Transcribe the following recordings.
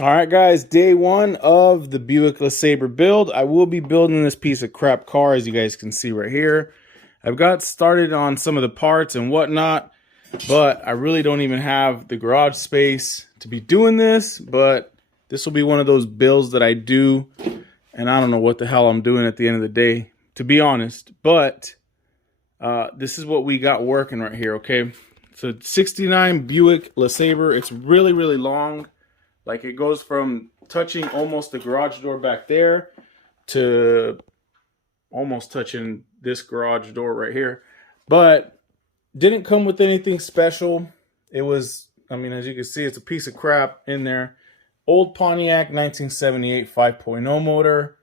All right, guys, day one of the Buick Lesabre build. I will be building this piece of crap car, as you guys can see right here. I've got started on some of the parts and whatnot, but I really don't even have the garage space to be doing this. But this will be one of those builds that I do, and I don't know what the hell I'm doing at the end of the day, to be honest. But this is what we got working right here, okay? So 69 Buick Lesabre. It's really, really long. Like, it goes from touching almost the garage door back there to almost touching this garage door right here. But didn't come with anything special. It was, I mean, as you can see, it's a piece of crap in there. Old Pontiac 1978 5.0 motor.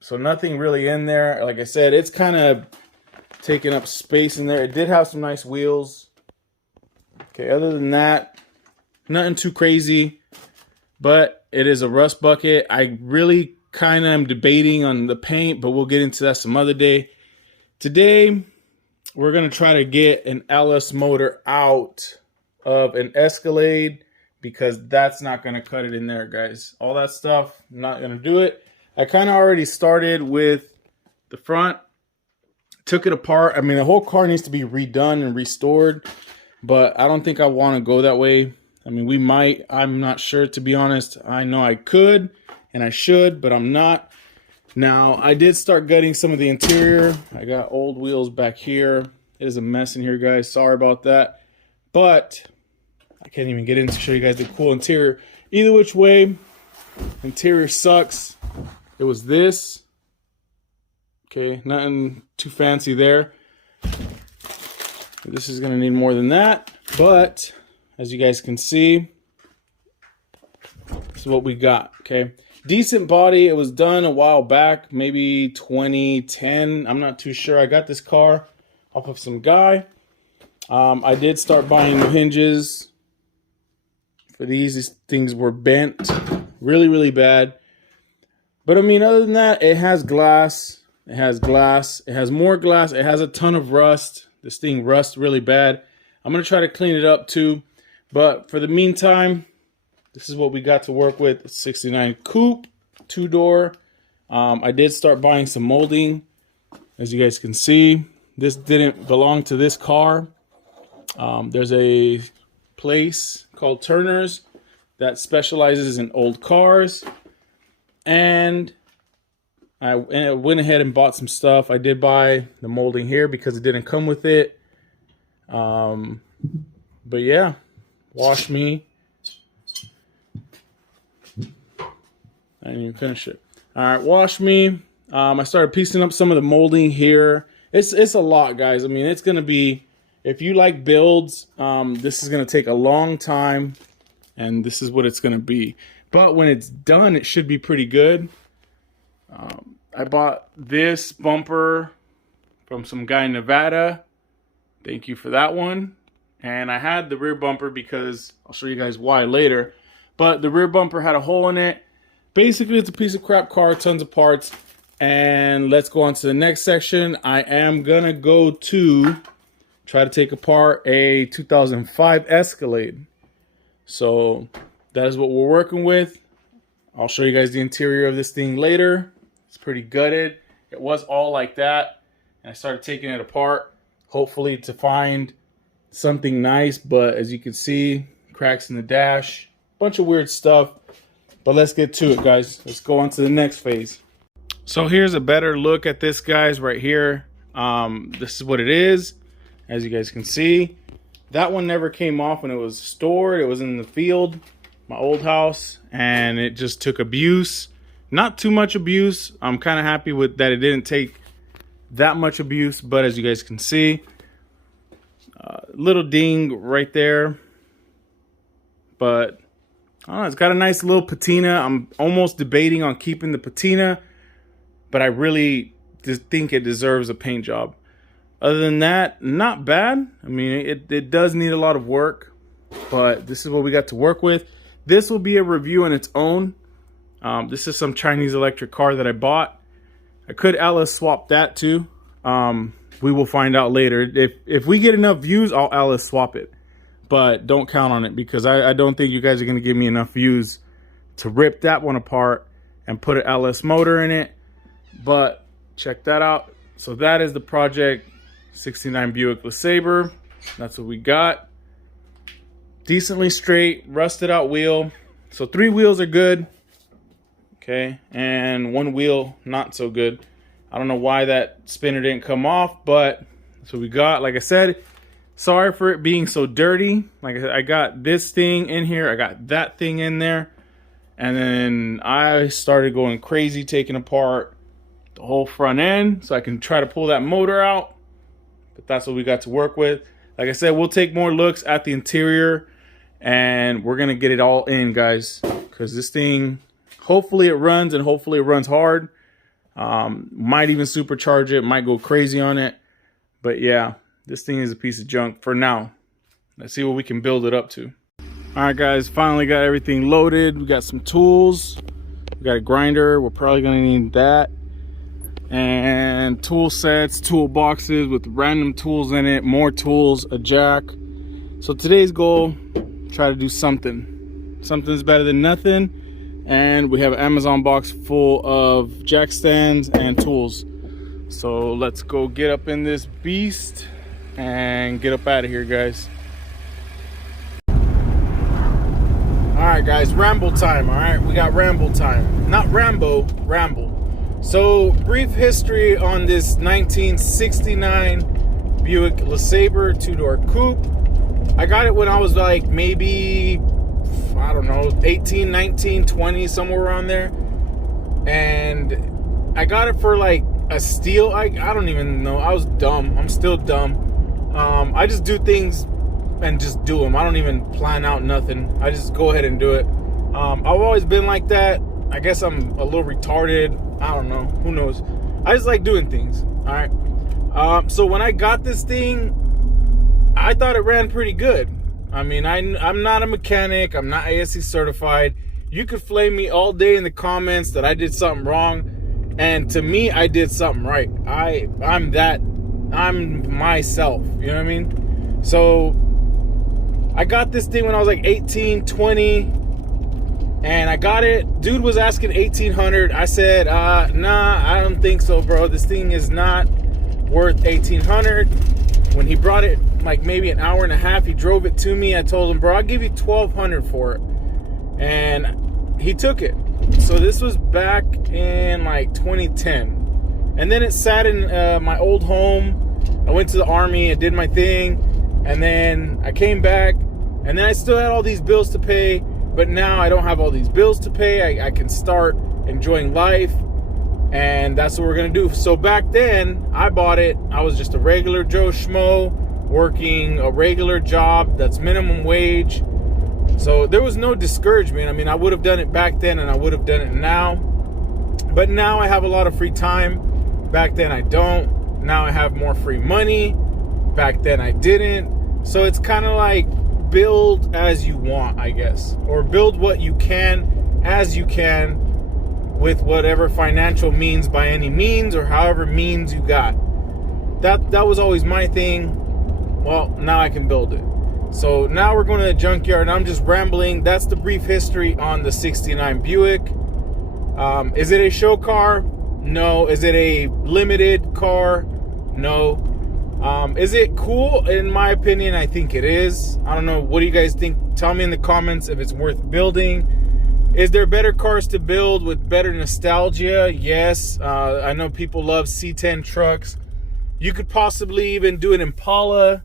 So nothing really in there. Like I said, it's kind of taking up space in there. It did have some nice wheels. Okay, other than that, nothing too crazy. But it is a rust bucket. I really kind of am debating on the paint, but we'll get into that some other day. Today, we're going to try to get an LS motor out of an Escalade, because that's not going to cut it in there, guys. All that stuff, I'm not going to do it. I kind of already started with the front. Took it apart. I mean, the whole car needs to be redone and restored, but I don't think I want to go that way. I mean, we might. I'm not sure, to be honest. I know I could and I should, but I'm not. Now, I did start gutting some of the interior. I got old wheels back here. It is a mess in here, guys. Sorry about that. But I can't even get in to show you guys the cool interior. Either which way, interior sucks. It was this. Okay, nothing too fancy there. This is going to need more than that. But as you guys can see, this is what we got, okay? Decent body. It was done a while back, maybe 2010. I'm not too sure. I got this car off of some guy. I did start buying new hinges for these. These things were bent really, really bad. But, I mean, other than that, it has glass. It has glass. It has more glass. It has a ton of rust. This thing rusts really bad. I'm going to try to clean it up, too. But for the meantime, this is what we got to work with. 69 coupe, 2-door. I did start buying some molding. As you guys can see, this didn't belong to this car. There's a place called Turner's that specializes in old cars. And I went ahead and bought some stuff. I did buy the molding here because it didn't come with it. But yeah. Wash me. I didn't even finish it. All right, wash me. I started piecing up some of the molding here. It's a lot, guys. I mean, it's going to be, if you like builds, this is going to take a long time, and this is what it's going to be. But when it's done, it should be pretty good. I bought this bumper from some guy in Nevada. Thank you for that one. And I had the rear bumper because I'll show you guys why later. But the rear bumper had a hole in it. Basically, it's a piece of crap car, tons of parts. And let's go on to the next section. I am going to go to try to take apart a 2005 Escalade. So that is what we're working with. I'll show you guys the interior of this thing later. It's pretty gutted. It was all like that. And I started taking it apart, hopefully to find something nice, but as you can see, cracks in the dash, bunch of weird stuff. But let's get to it, guys. Let's go on to the next phase. So here's a better look at this, guys, right here. This is what it is. As you guys can see, that one never came off when it was stored. It was in the field, my old house, and it just took abuse. Not too much abuse. I'm kind of happy with that. It didn't take that much abuse, but as you guys can see, little ding right there, but I don't know, it's got a nice little patina. I'm almost debating on keeping the patina, but I really just think it deserves a paint job. Other than that, not bad. I mean, it does need a lot of work, but this is what we got to work with. This will be a review on its own. This is some Chinese electric car that I bought. I could LS swap that too. We will find out later. If we get enough views, I'll LS swap it. But don't count on it, because I don't think you guys are going to give me enough views to rip that one apart and put an LS motor in it. But check that out. So that is the project 69 Buick LeSabre. That's what we got. Decently straight, rusted out wheel. So 3 wheels are good. Okay, and 1 wheel not so good. I don't know why that spinner didn't come off, but that's what we got. Like I said, sorry for it being so dirty. Like I said, I got this thing in here, I got that thing in there, and then I started going crazy taking apart the whole front end so I can try to pull that motor out. But that's what we got to work with. Like I said, we'll take more looks at the interior, and we're gonna get it all in, guys, because this thing, hopefully it runs, and hopefully it runs hard. Might even supercharge it, might go crazy on it. But yeah, this thing is a piece of junk for now. Let's see what we can build it up to. All right, guys, finally got everything loaded. We got some tools. We got a grinder. We're probably gonna need that. And tool sets, tool boxes with random tools in it, more tools, a jack. So today's goal, try to do something. Something's better than nothing. And we have an Amazon box full of jack stands and tools. So let's go get up in this beast and get up out of here, guys. All right, guys, ramble time. All right, we got ramble time. Not Rambo, ramble. So brief history on this 1969 Buick LeSabre 2-door coupe. I got it when I was like maybe, I don't know, 18, 19, 20, somewhere around there. And I got it for like a steal. I don't even know. I was dumb. I'm still dumb. I just do things and just do them. I don't even plan out nothing. I just go ahead and do it. I've always been like that. I guess I'm a little retarded. I don't know. Who knows? I just like doing things. All right. So when I got this thing, I thought it ran pretty good. I mean, I'm not a mechanic. I'm not ASE certified. You could flame me all day in the comments that I did something wrong. And to me, I did something right. I'm myself. You know what I mean? So I got this thing when I was like 18, 20. And I got it. Dude was asking $1,800. I said, nah, I don't think so, bro. This thing is not worth $1,800. When he brought it, like maybe an hour and a half, he drove it to me. I told him, bro, I'll give you $1,200 for it. And he took it. So this was back in like 2010. And then it sat in my old home. I went to the Army. I did my thing. And then I came back. And then I still had all these bills to pay. But now I don't have all these bills to pay. I can start enjoying life. And that's what we're going to do. So back then, I bought it. I was just a regular Joe Schmo working a regular job that's minimum wage. So there was no discouragement. I mean, I would have done it back then and I would have done it now. But now I have a lot of free time. Back then I don't. Now I have more free money. Back then I didn't. So it's kind of like build as you want, I guess. Or build what you can as you can with whatever financial means by any means or however means you got. That was always my thing. Well, now I can build it. So now we're going to the junkyard and I'm just rambling. That's the brief history on the 69 Buick. Is it a show car? No. Is it a limited car? No. Is it cool? In my opinion, I think it is. I don't know. What do you guys think? Tell me in the comments if it's worth building. Is there better cars to build with better nostalgia? Yes. I know people love C10 trucks. You could possibly even do an Impala.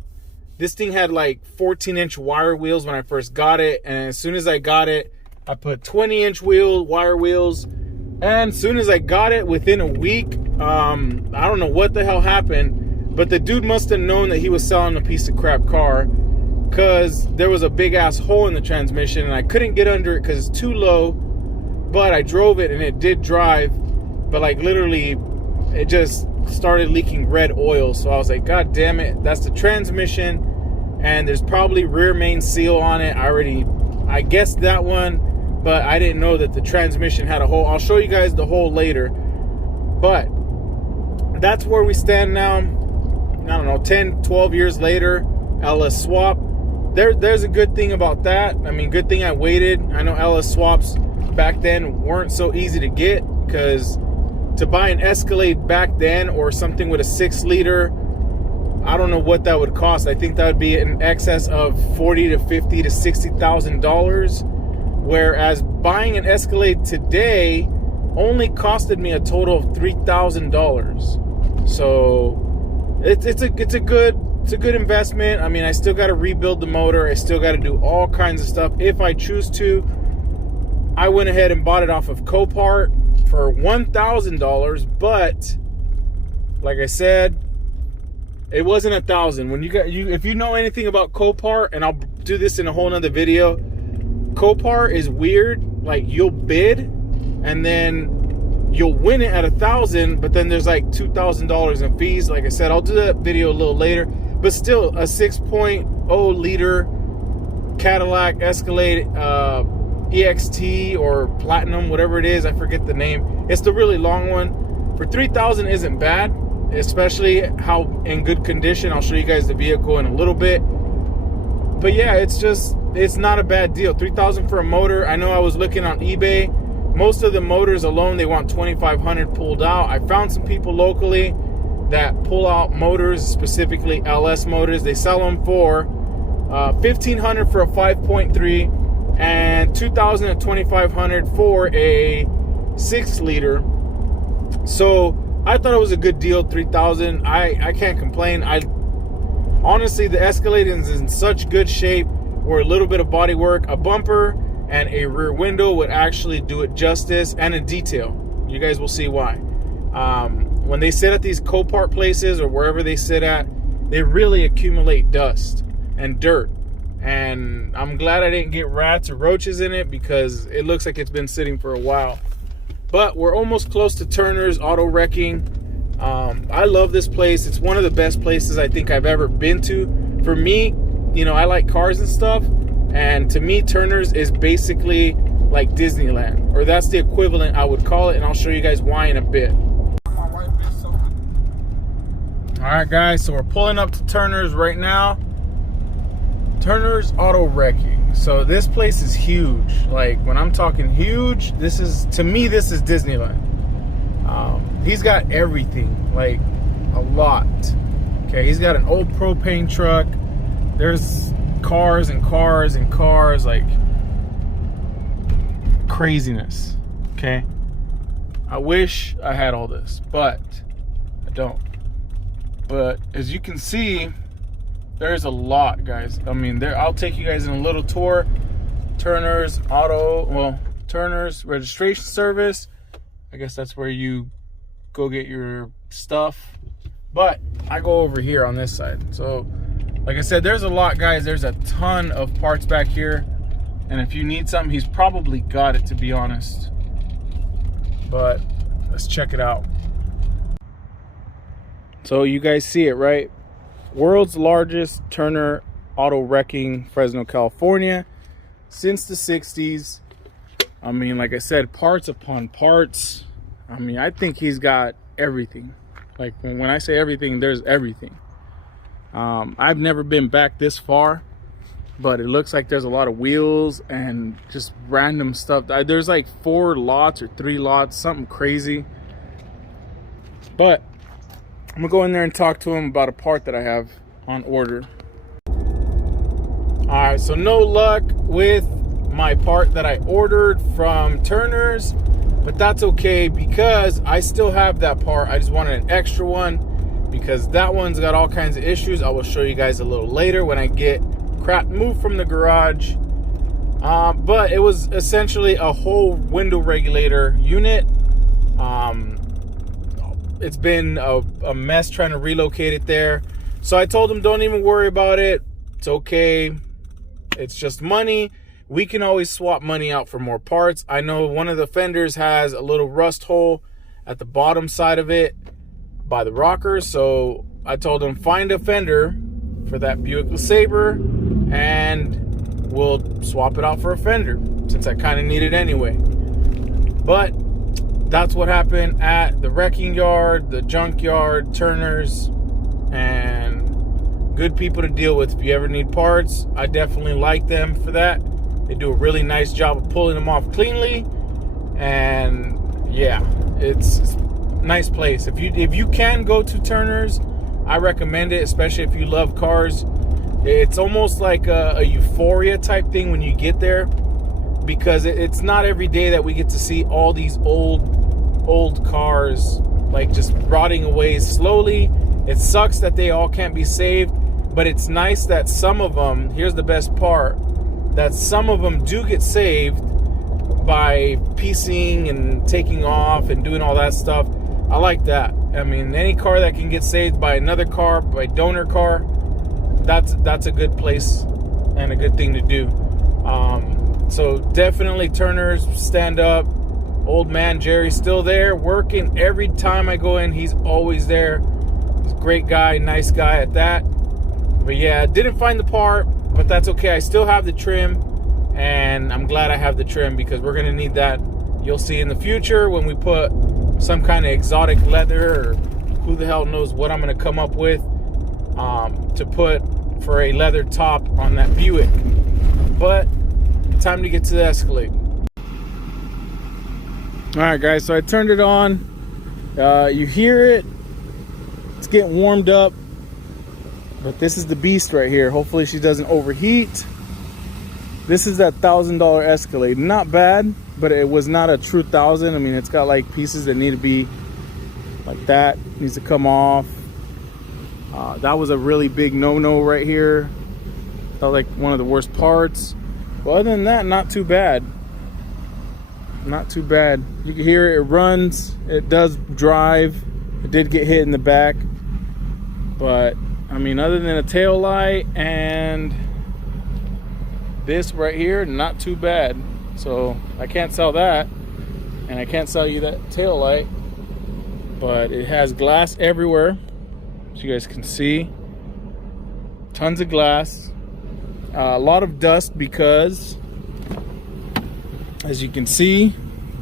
This thing had like 14-inch wire wheels when I first got it. And as soon as I got it, I put 20-inch wire wheels. And as soon as I got it, within a week, I don't know what the hell happened, but the dude must have known that he was selling a piece of crap car, because there was a big ass hole in the transmission and I couldn't get under it because it's too low. But I drove it and it did drive, but like literally it just started leaking red oil. So I was like, God damn it, that's the transmission. And there's probably rear main seal on it. I guessed that one, but I didn't know that the transmission had a hole. I'll show you guys the hole later. But that's where we stand now. I don't know, 10, 12 years later, LS swap. There's a good thing about that. I mean, good thing I waited. I know LS swaps back then weren't so easy to get, because to buy an Escalade back then or something with a 6-liter, I don't know what that would cost. I think that would be in excess of $40 to $50 to $60,000. Whereas buying an Escalade today only costed me a total of $3,000. So it's a good investment. I mean, I still got to rebuild the motor. I still got to do all kinds of stuff if I choose to. I went ahead and bought it off of Copart for $1,000, but like I said, it wasn't $1,000. When if you know anything about Copart, and I'll do this in a whole nother video, Copart is weird. Like, you'll bid and then you'll win it at $1,000, but then there's like $2,000 in fees. Like I said, I'll do that video a little later, but still a 6.0 liter Cadillac Escalade EXT or Platinum, whatever it is, I forget the name. It's the really long one. For $3,000 isn't bad, especially how in good condition. I'll show you guys the vehicle in a little bit. But yeah, it's not a bad deal. $3,000 for a motor. I know I was looking on eBay. Most of the motors alone, they want $2,500 pulled out. I found some people locally that pull out motors, specifically LS motors. They sell them for $1,500 for a 5.3 and $2,000 to $2,500 for a 6-liter. So I thought it was a good deal. $3,000. I can't complain. Honestly, the Escalade is in such good shape where a little bit of body work, a bumper and a rear window would actually do it justice, and a detail. You guys will see why. When they sit at these Copart places or wherever they sit at, they really accumulate dust and dirt. And I'm glad I didn't get rats or roaches in it, because it looks like it's been sitting for a while. But we're almost close to Turner's Auto Wrecking. I love this place. It's one of the best places I think I've ever been to. For me, you know, I like cars and stuff, and to me, Turner's is basically like Disneyland, or that's the equivalent I would call it, and I'll show you guys why in a bit. Alright guys, so we're pulling up to Turner's right now. Turner's Auto Wrecking. So this place is huge. Like, when I'm talking huge, to me this is Disneyland. He's got everything, like a lot. Okay, he's got an old propane truck. There's cars and cars and cars, like craziness. Okay, I wish I had all this, but I don't. But as you can see, there's a lot, guys. I mean, I'll take you guys in a little tour. Turner's Turner's registration service. I guess that's where you go get your stuff. But I go over here on this side. So, like I said, there's a lot, guys. There's a ton of parts back here. And if you need something, he's probably got it, to be honest. But let's check it out. So you guys see it, right? World's largest Turner Auto Wrecking, Fresno, California, since the 60s. I mean, like I said, parts upon parts. I mean, I think he's got everything. Like, when I say everything, there's everything. I've never been back this far, but it looks like there's a lot of wheels and just random stuff. There's like 4 lots or 3 lots, something crazy. But I'm gonna go in there and talk to him about a part that I have on order. All right, so no luck with my part that I ordered from Turner's, but that's okay, because I still have that part. I just wanted an extra one because that one's got all kinds of issues. I will show you guys a little later when I get crap moved from the garage. But it was essentially a whole window regulator unit. It's been a mess trying to relocate it there. So I told him, don't even worry about it. It's okay. It's just money. We can always swap money out for more parts. I know one of the fenders has a little rust hole at the bottom side of it by the rocker. So I told him, find a fender for that Buick Lesabre and we'll swap it out for a fender, since I kind of need it anyway. But that's what happened at the wrecking yard, the junkyard, Turner's, and good people to deal with. If you ever need parts, I definitely like them for that. They do a really nice job of pulling them off cleanly And yeah, it's a nice place. If you can go to Turner's, I recommend it, especially if you love cars. It's almost like a euphoria type thing when you get there, because it's not every day that we get to see all these old cars like just rotting away slowly. It sucks that they all can't be saved, but it's nice that some of them, here's the best part, that some of them do get saved by piecing and taking off and doing all that stuff. I like that. I mean, any car that can get saved by another car, by donor car, that's a good place and a good thing to do. So definitely Turner's, stand up. Old man Jerry's still there working. Every time I go in, he's always there. He's a great guy, nice guy at that. But yeah, didn't find the part, but that's okay. I still have the trim, and I'm glad I have the trim because we're gonna need that. You'll see in the future when we put some kind of exotic leather, or who the hell knows what I'm gonna come up with to put for a leather top on that Buick. But time to get to the Escalade. All right, guys, so I turned it on. You hear it. It's getting warmed up. But this is the beast right here. Hopefully she doesn't overheat. This is that $1,000 Escalade. Not bad, but it was not a true 1,000. I mean, it's got like pieces that need to be like that. Needs to come off. That was a really big no-no right here. That was like one of the worst parts. But other than that, not too bad. Not too bad. You can hear it, it runs, it does drive. It did get hit in the back, but I mean, other than a tail light and this right here, not too bad. So I can't sell that, and I can't sell you that tail light, but it has glass everywhere, so you guys can see. Tons of glass. A lot of dust because, as you can see,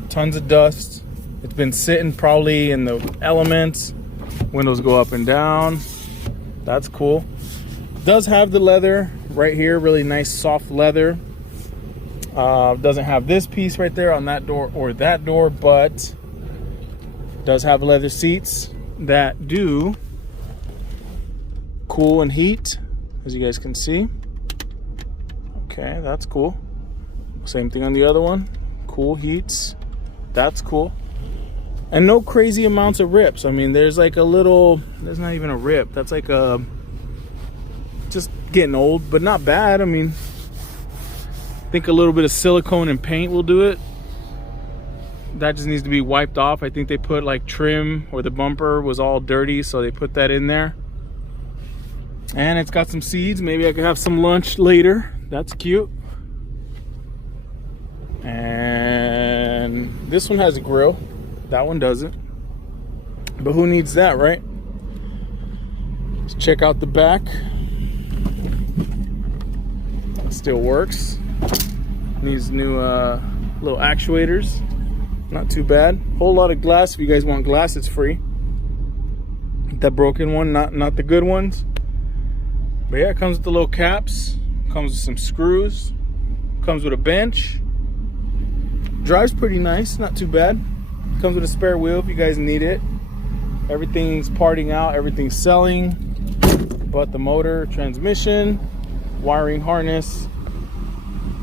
tons of dust. It's been sitting probably in the elements. Windows go up and down. That's cool. Does have the leather right here, really nice soft leather. Doesn't have this piece right there on that door or that door, but does have leather seats that do cool and heat, as you guys can see. Okay, that's cool. Same thing on the other one. Cool heats. That's cool. And no crazy amounts of rips. I mean, there's like a little, there's not even a rip. That's like a, just getting old, but not bad. I mean, I think a little bit of silicone and paint will do it. That just needs to be wiped off. I think they put like trim, or the bumper was all dirty, so they put that in there. And it's got some seeds. Maybe I could have some lunch later. That's cute. And this one has a grill. That one doesn't. But who needs that, right? Let's check out the back. It still works. Needs new little actuators. Not too bad. Whole lot of glass. If you guys want glass, it's free. That broken one, not the good ones. But yeah, it comes with the little caps. Comes with some screws. Comes with a bench. Drives pretty nice, not too bad. Comes with a spare wheel if you guys need it. Everything's parting out, everything's selling. But the motor, transmission, wiring harness.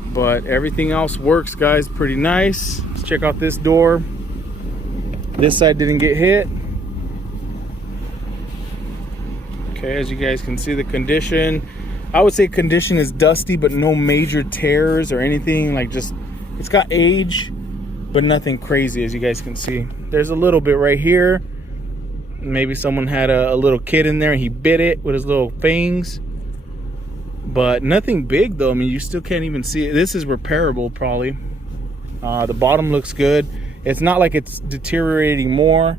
But everything else works, guys, pretty nice. Let's check out this door. This side didn't get hit. Okay, as you guys can see, the condition, I would say condition is dusty, but no major tears or anything. Like, just, it's got age, but nothing crazy, as you guys can see. There's a little bit right here. Maybe someone had a little kid in there and he bit it with his little fangs. But nothing big though. I mean, you still can't even see it. This is repairable probably. The bottom looks good. It's not like it's deteriorating more.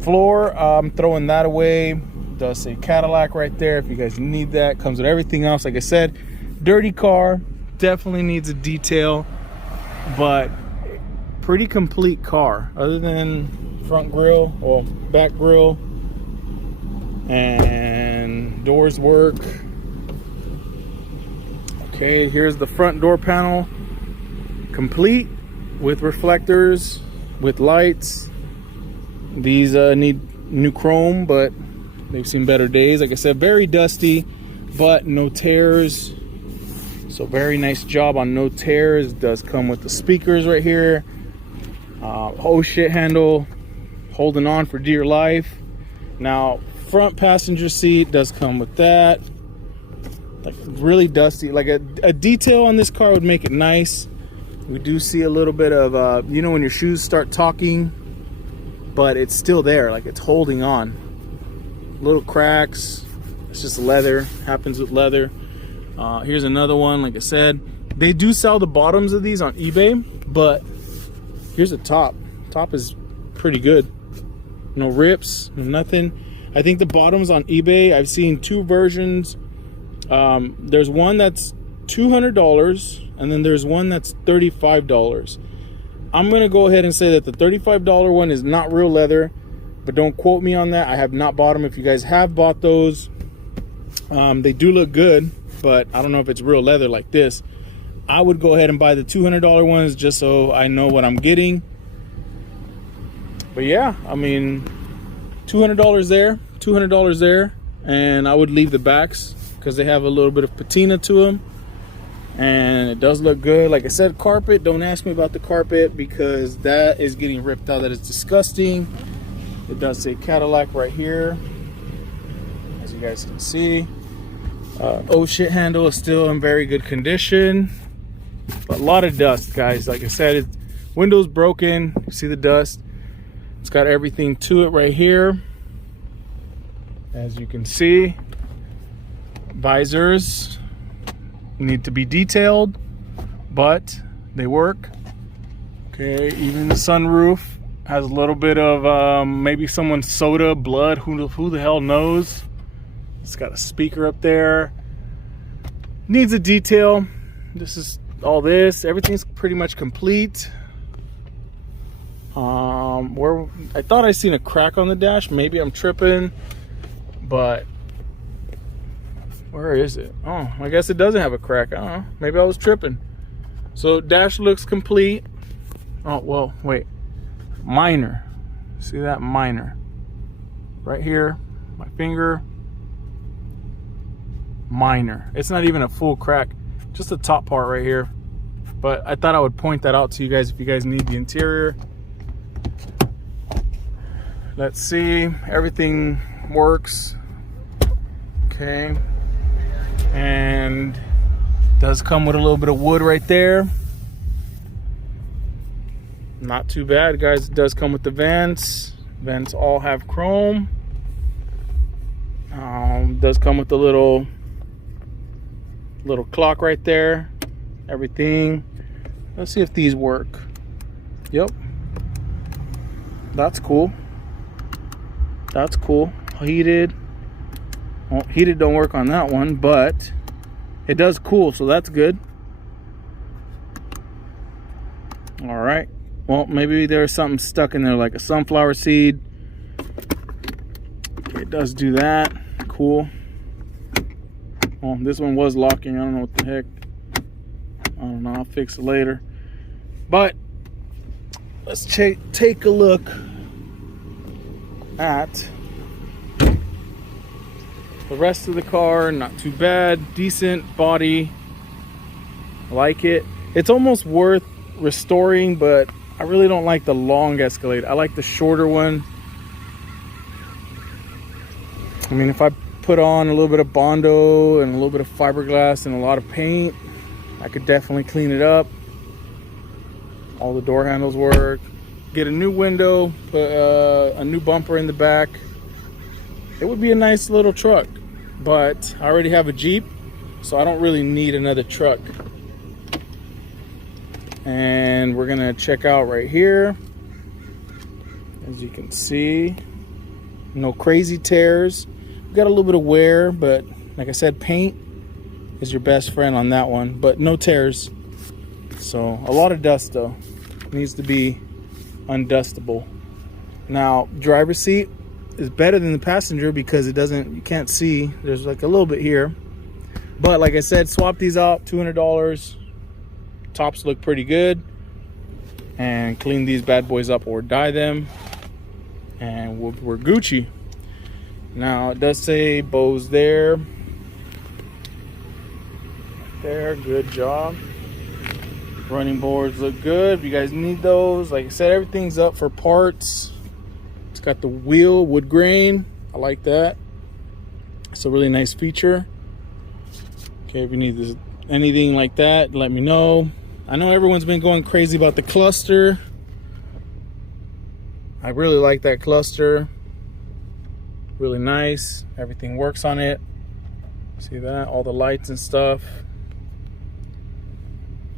Floor, I'm throwing that away. Does say Cadillac right there if you guys need that. Comes with everything else. Like I said, dirty car. Definitely needs a detail. But pretty complete car. Other than front grille or back grille. And doors work. Okay, here's the front door panel. Complete. with reflectors, with lights. These need new chrome, but they've seen better days. Like I said, very dusty, but no tears. So very nice job on no tears. It does come with the speakers right here. Oh shit handle, holding on for dear life. Now, front passenger seat does come with that. Like really dusty. Like a detail on this car would make it nice. We do see a little bit of, you know, when your shoes start talking, but it's still there, like it's holding on. Little cracks. It's just leather. Happens with leather. Here's another one. Like I said, they do sell the bottoms of these on eBay, but here's the top. Top is pretty good. No rips, no nothing. I think the bottoms on eBay, I've seen two versions. There's one that's $200, and then there's one that's $35. I'm gonna go ahead and say that the $35 one is not real leather, but don't quote me on that. I have not bought them. If you guys have bought those, they do look good, but I don't know if it's real leather like this. I would go ahead and buy the $200 ones just so I know what I'm getting. But yeah, I mean, $200 there, $200 there, and I would leave the backs because they have a little bit of patina to them, and it does look good. Like I said, carpet, don't ask me about the carpet because that is getting ripped out. That is disgusting. It does say Cadillac right here, as you guys can see. Oh shit handle is still in very good condition, but a lot of dust, guys. Like I said, window's broken. You see the dust. It's got everything to it right here, as you can see. Visors need to be detailed, but they work. Okay, even the sunroof has a little bit of maybe someone's soda, blood, who the hell knows. It's got a speaker up there. Needs a detail. This is all this. Everything's pretty much complete. Where I thought I seen a crack on the dash. Maybe I'm tripping, but where is it? Oh, I guess it doesn't have a crack. I don't know. Maybe I was tripping. So dash looks complete. Oh, well, wait. Minor. See that? Minor. Right here. My finger. Minor. It's not even a full crack. Just the top part right here. But I thought I would point that out to you guys if you guys need the interior. Let's see. Everything works. Okay. And does come with a little bit of wood right there. Not too bad, guys. It does come with the vents. Vents all have chrome. Does come with the little clock right there. Everything. Let's see if these work. Yep. That's cool. That's cool. Heated. Well, heated don't work on that one, but it does cool, so that's good. All right. Well, maybe there's something stuck in there, like a sunflower seed. Okay, it does do that. Cool. Oh, this one was locking. I don't know what the heck. I don't know. I'll fix it later. But let's take a look at the rest of the car. Not too bad. Decent body. I like it. It's almost worth restoring, but I really don't like the long Escalade. I like the shorter one. I mean, if I put on a little bit of Bondo and a little bit of fiberglass and a lot of paint, I could definitely clean it up. All the door handles work. Get a new window, put a new bumper in the back. It would be a nice little truck, but I already have a Jeep, so I don't really need another truck. And we're gonna check out right here. As you can see, no crazy tears. Got a little bit of wear, but like I said, paint is your best friend on that one, but no tears. So a lot of dust though. Needs to be undustable. Now, driver's seat is better than the passenger because it doesn't, you can't see. There's like a little bit here. But like I said, swap these out, $200. Tops look pretty good. and clean these bad boys up or dye them, and we're Gucci. Now it does say Bose there. There, good job. Running boards look good. If you guys need those, like I said, everything's up for parts. It's got the wheel wood grain. I like that. It's a really nice feature. Okay, if you need this, anything like that, let me know. I know everyone's been going crazy about the cluster. I really like that cluster. Really nice. Everything works on it. See that? All the lights and stuff.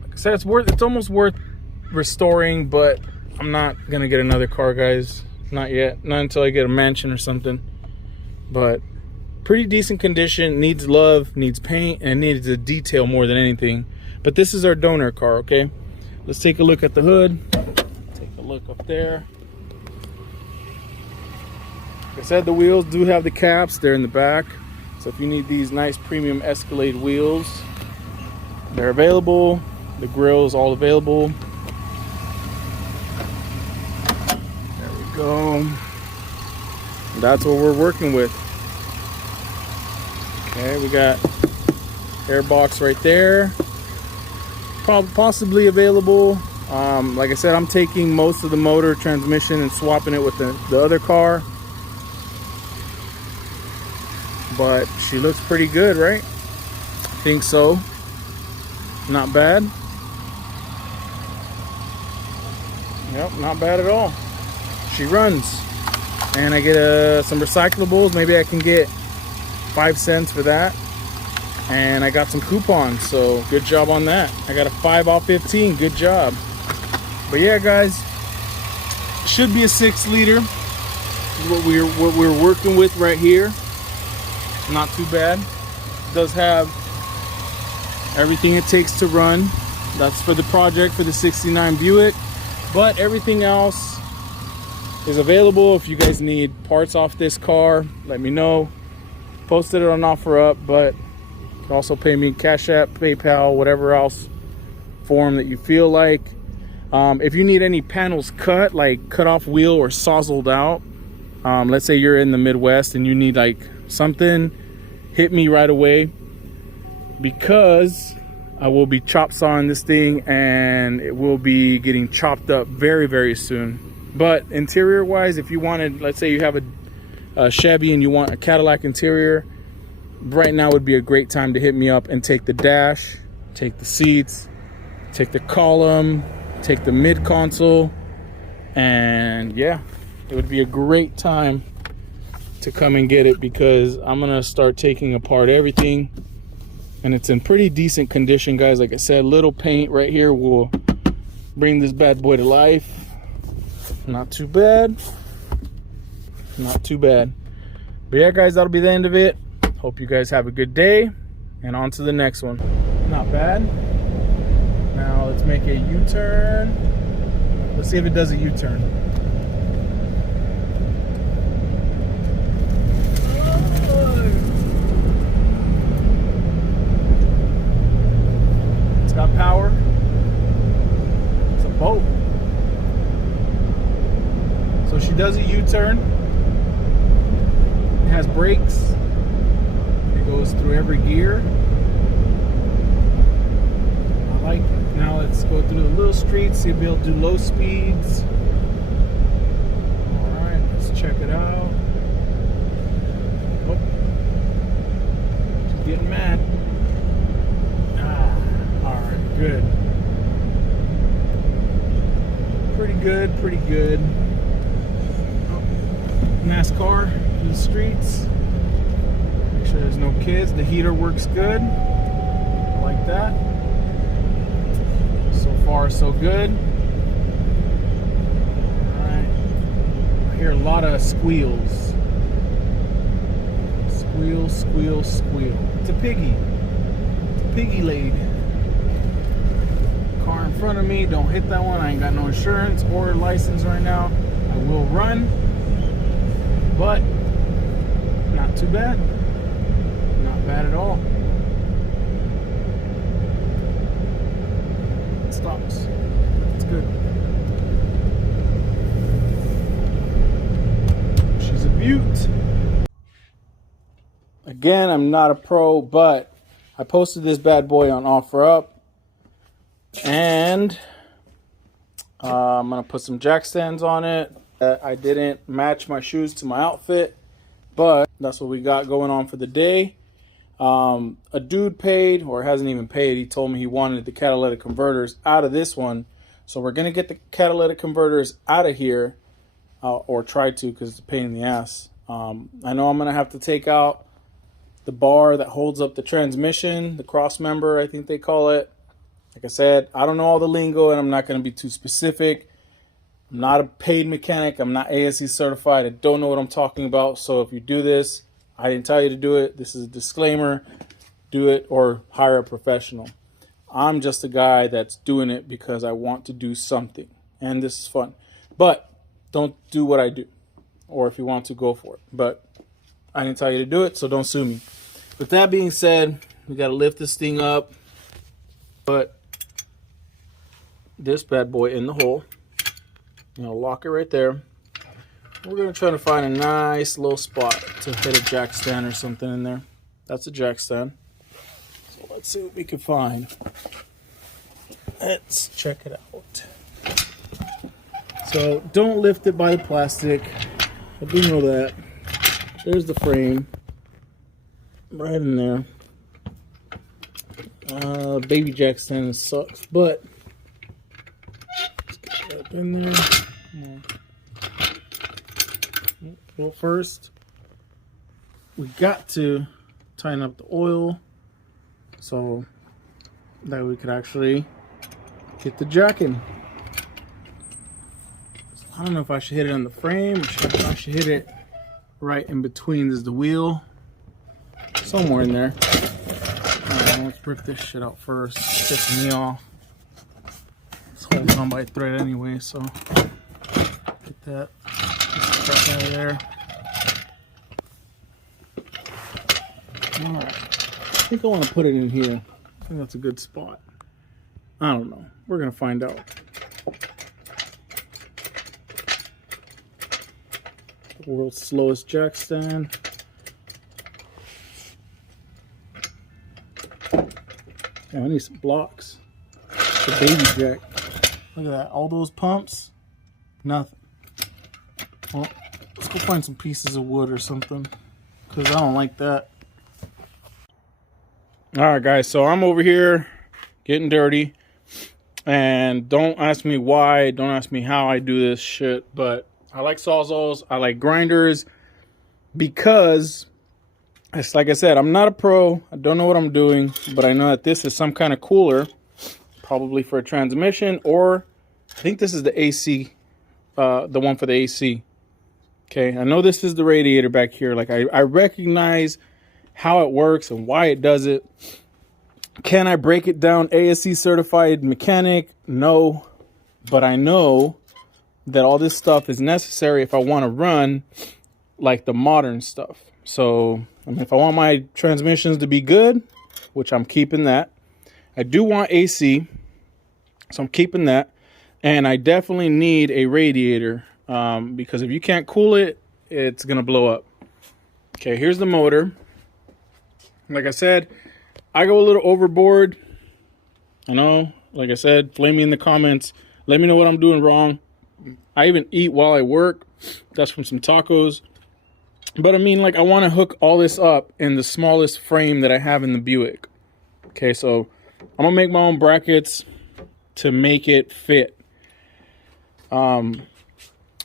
Like I said, it's almost worth restoring, but I'm not gonna get another car, guys. Not yet. Not until I get a mansion or something. But pretty decent condition. Needs love, needs paint, and needs a detail more than anything. But this is our donor car, okay? Let's take a look at the hood. Take a look up there. Like I said, the wheels do have the caps. They're in the back. So if you need these nice premium Escalade wheels, they're available. The grill is all available. There we go. That's what we're working with. Okay, we got air box right there. Possibly available. Like I said, I'm taking most of the motor, transmission, and swapping it with the other car. But she looks pretty good, right? I think so. Not bad. Yep, not bad at all. She runs. And I get some recyclables. Maybe I can get 5 cents for that. And I got some coupons, so good job on that. I got a 5 off 15, good job. But yeah, guys, should be a 6-liter. What we're working with right here. Not too bad. Does have everything it takes to run. That's for the project for the '69 Buick. But everything else is available. If you guys need parts off this car, let me know. Posted it on OfferUp, but you can also pay me Cash App, PayPal, whatever else form that you feel like. If you need any panels cut, like cut off wheel or sozzled out, let's say you're in the Midwest and you need like something, hit me right away, because I will be chop sawing this thing and it will be getting chopped up very, very soon. But interior wise, if you wanted, let's say you have a Chevy and you want a Cadillac interior, right now would be a great time to hit me up and take the dash, take the seats, take the column, take the mid console, and yeah, it would be a great time to come and get it, because I'm gonna start taking apart everything, and it's in pretty decent condition, guys. Like I said, little paint right here will bring this bad boy to life. Not too bad, not too bad. But yeah, guys, that'll be the end of it. Hope you guys have a good day, and on to the next one. Not bad. Now let's make a U-turn. Let's see if it does a U-turn. It's got power. It's a boat. So she does a U-turn. It has brakes. It goes through every gear. I like it. Now let's go through the little streets, see if we'll do low speeds. Alright, let's check it out. Oh, she's getting mad. Alright, good. Pretty good, pretty good. NASCAR through the streets. Make sure there's no kids. The heater works good. I like that. So far, so good. Alright. I hear a lot of squeals. Squeal, squeal, squeal. It's a piggy. It's a piggy laid. Car in front of me. Don't hit that one. I ain't got no insurance or license right now. I will run. But not too bad. Not bad at all. It stops. It's good. Butte. Again, I'm not a pro, but I posted this bad boy on OfferUp, and I'm gonna put some jack stands on it. I didn't match my shoes to my outfit, but that's what we got going on for the day. A dude paid, or hasn't even paid. He told me he wanted the catalytic converters out of this one, so we're gonna get the catalytic converters out of here, or try to, because it's a pain in the ass. I know I'm gonna have to take out the bar that holds up the transmission, the cross member, I think they call it. Like I said, I don't know all the lingo, and I'm not going to be too specific. I'm not a paid mechanic. I'm not ASE certified. I don't know what I'm talking about. So if you do this, I didn't tell you to do it. This is a disclaimer. Do it or hire a professional. I'm just a guy that's doing it because I want to do something, and this is fun. But don't do what I do, or if you want to, go for it. But I didn't tell you to do it, so don't sue me. With that being said, we got to lift this thing up, put this bad boy in the hole. You know, lock it right there. We're going to try to find a nice little spot to hit a jack stand or something in there. That's a jack stand. So let's see what we can find. Let's check it out. So don't lift it by the plastic. I do know that. There's the frame. Right in there. Baby jack stand sucks, but let's get it up in there. Well, first we got to tighten up the oil so that we could actually get the jack in. So I don't know if I should hit it on the frame or I should hit it right in between. This is the wheel. Somewhere in there. Alright, let's rip this shit out first. It's pissing me off. It's holding on by a thread anyway, so get that crap out of there. Alright. I think I want to put it in here. I think that's a good spot. I don't know. We're gonna find out. The world's slowest jack stand. Yeah, I need some blocks. The baby jack. Look at that. All those pumps. Nothing. Well, let's go find some pieces of wood or something, because I don't like that. Alright guys, so I'm over here getting dirty. And don't ask me why, don't ask me how I do this shit. But I like sawzalls, I like grinders, because it's like I said, I'm not a pro. I don't know what I'm doing, but I know that this is some kind of cooler, probably for a transmission, or I think this is the AC, the one for the AC. Okay, I know this is the radiator back here. Like I recognize how it works and why it does it. Can I break it down ASE certified mechanic? No, but I know that all this stuff is necessary if I want to run like the modern stuff. So I mean, if I want my transmissions to be good, which I'm keeping that. I do want AC, so I'm keeping that. And I definitely need a radiator, because if you can't cool it, it's going to blow up. Okay, here's the motor. Like I said, I go a little overboard. I know, like I said, flame me in the comments. Let me know what I'm doing wrong. I even eat while I work. That's from some tacos. But I mean, like, I want to hook all this up in the smallest frame that I have in the Buick. Okay, so I'm going to make my own brackets to make it fit. I'm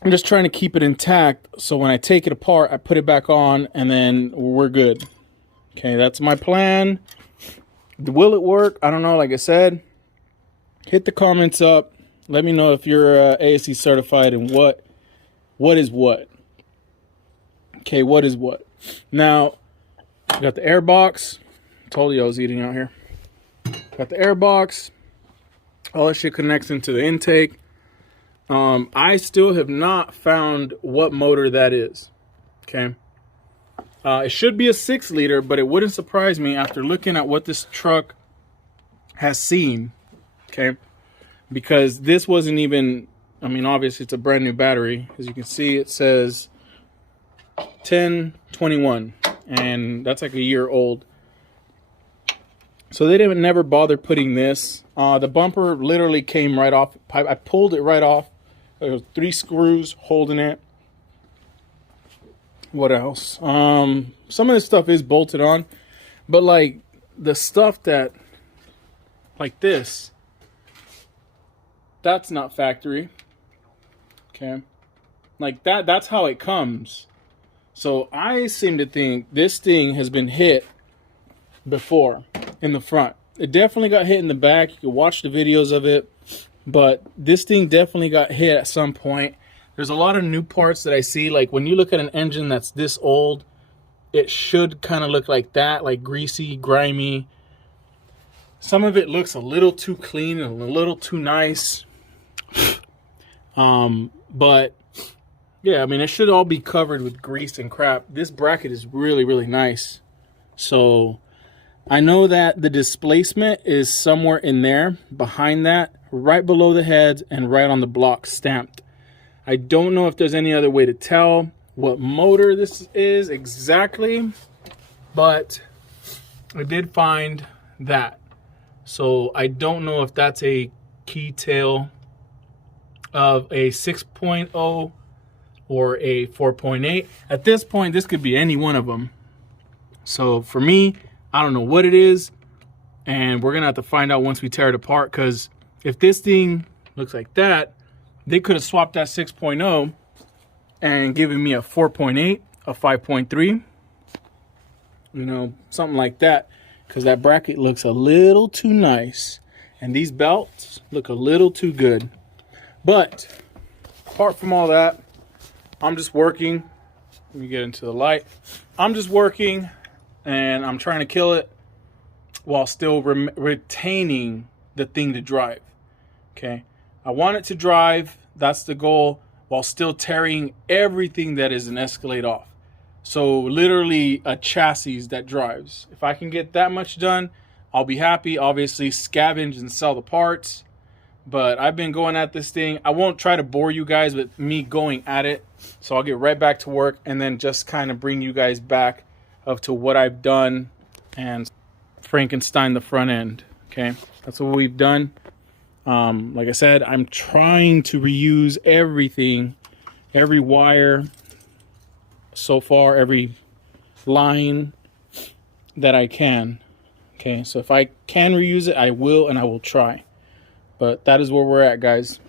just trying to keep it intact, so when I take it apart, I put it back on, and then we're good. Okay, that's my plan. Will it work? I don't know. Like I said, hit the comments up. Let me know if you're ASE certified and what is what. Okay, what is what? Now, I got the air box. Told you I was eating out here. Got the air box. All that shit connects into the intake. I still have not found what motor that is. Okay. It should be a 6-liter, but it wouldn't surprise me after looking at what this truck has seen. Okay. Because this wasn't even, I mean, obviously it's a brand new battery. As you can see, it says 10/21, and that's like a year old. So they didn't never bother putting this. The bumper literally came right off. I pulled it right off. There was 3 screws holding it. What else? Some of this stuff is bolted on, but like the stuff that, like this, that's not factory. Okay, like that's how it comes. So I seem to think this thing has been hit before in the front. It definitely got hit in the back. You can watch the videos of it, but this thing definitely got hit at some point. There's a lot of new parts that I see. Like when you look at an engine that's this old, it should kind of look like that, like greasy, grimy. Some of it looks a little too clean and a little too nice. But yeah, I mean, it should all be covered with grease and crap. This bracket is really, really nice. So I know that the displacement is somewhere in there, behind that, right below the heads and right on the block stamped. I don't know if there's any other way to tell what motor this is exactly, but I did find that. So I don't know if that's a key tail of a 6.0 or a 4.8. At this point, this could be any one of them. So for me, I don't know what it is, and we're gonna have to find out once we tear it apart, because if this thing looks like that, they could have swapped that 6.0 and given me a 4.8, a 5.3, you know, something like that, because that bracket looks a little too nice and these belts look a little too good. But apart from all that, I'm just working. Let me get into the light. I'm just working and I'm trying to kill it while still retaining the thing to drive. Okay, I want it to drive, that's the goal, while still tearing everything that is an Escalade off. So literally a chassis that drives. If I can get that much done, I'll be happy. Obviously scavenge and sell the parts, but I've been going at this thing. I won't try to bore you guys with me going at it, so I'll get right back to work and then just kind of bring you guys back up to what I've done and Frankenstein the front end. Okay, that's what we've done. Like I said, I'm trying to reuse everything, every wire so far, every line that I can. Okay, so if I can reuse it, I will, and I will try. But that is where we're at, guys.